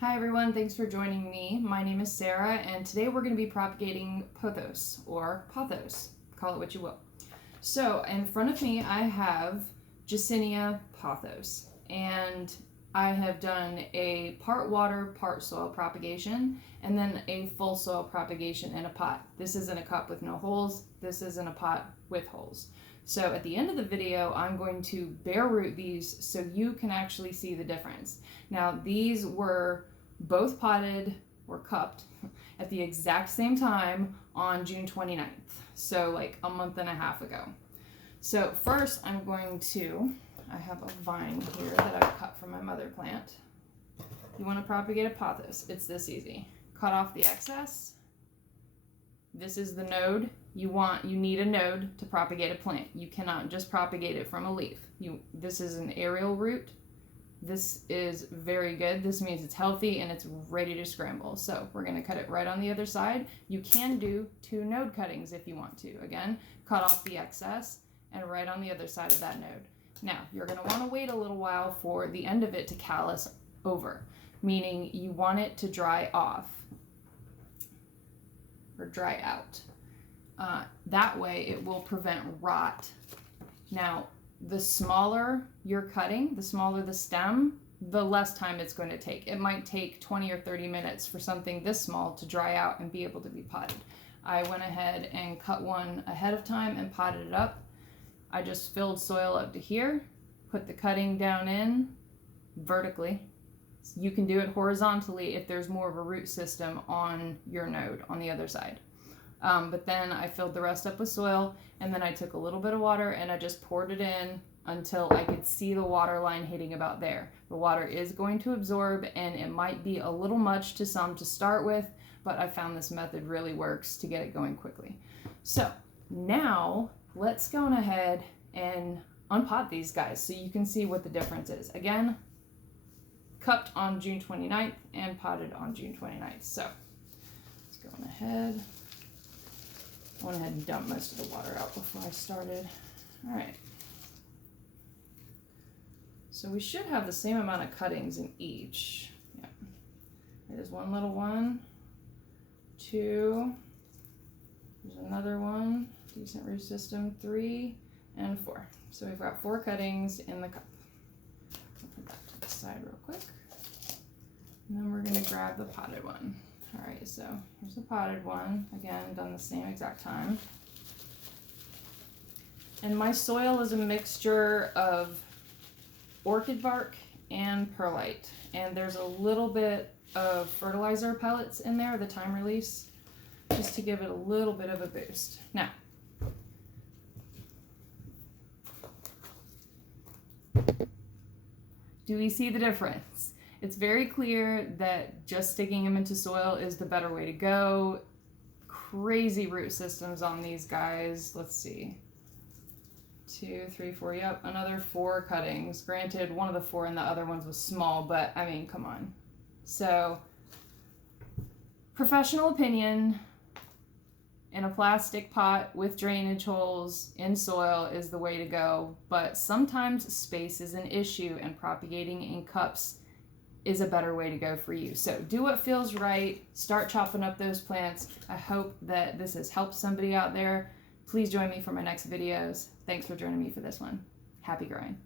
Hi everyone, thanks for joining me. My name is Sarah and today we're going to be propagating Pothos or Pothos, call it what you will. So in front of me I have Jacinia Pothos and I have done a part water, part soil propagation and then a full soil propagation in a pot. This is in a cup with no holes, this is in a pot with holes. So at the end of the video, I'm going to bare root these so you can actually see the difference. Now these were both potted or cupped at the exact same time on June 29th. So like a month and a half ago. So first I have a vine here that I've cut from my mother plant. You want to propagate a pothos, it's this easy. Cut off the excess. This is the node. You need a node to propagate a plant. You cannot just propagate it from a leaf. This is an aerial root. This is very good. This means it's healthy and it's ready to scramble. So we're going to cut it right on the other side. You can do 2 node cuttings if you want to. Again, cut off the excess and right on the other side of that node. Now, you're going to want to wait a little while for the end of it to callus over, meaning you want it to dry off or dry out. That way it will prevent rot. Now, the smaller you're cutting, the smaller the stem, the less time it's going to take. It might take 20 or 30 minutes for something this small to dry out and be able to be potted. I went ahead and cut one ahead of time and potted it up. I just filled soil up to here, put the cutting down in vertically. You can do it horizontally if there's more of a root system on your node on the other side. But then I filled the rest up with soil, and then I took a little bit of water and I just poured it in until I could see the water line hitting about there. The water is going to absorb and it might be a little much to some to start with, but I found this method really works to get it going quickly. So now let's go ahead and unpot these guys so you can see what the difference is. Again, cupped on June 29th and potted on June 29th. So let's go ahead. I went ahead and dumped most of the water out before I started. All right. So we should have the same amount of cuttings in each. Yeah. There's one little one, 2, there's another one, decent root system, 3, and 4. So we've got 4 cuttings in the cup. I'll put that to the side real quick. And then we're going to grab the potted one. All right, so here's the potted one. Again, done the same exact time. And my soil is a mixture of orchid bark and perlite. And there's a little bit of fertilizer pellets in there, the time release, just to give it a little bit of a boost. Now, do we see the difference? It's very clear that just sticking them into soil is the better way to go. Crazy root systems on these guys. Let's see. 2, 3, 4, yep, another 4 cuttings. Granted, one of the 4 and the other ones was small, but I mean, come on. So, professional opinion, in a plastic pot with drainage holes in soil is the way to go, but sometimes space is an issue and propagating in cups is a better way to go for you. So do what feels right, start chopping up those plants. I hope that this has helped somebody out there. Please join me for my next videos. Thanks for joining me for this one. Happy growing.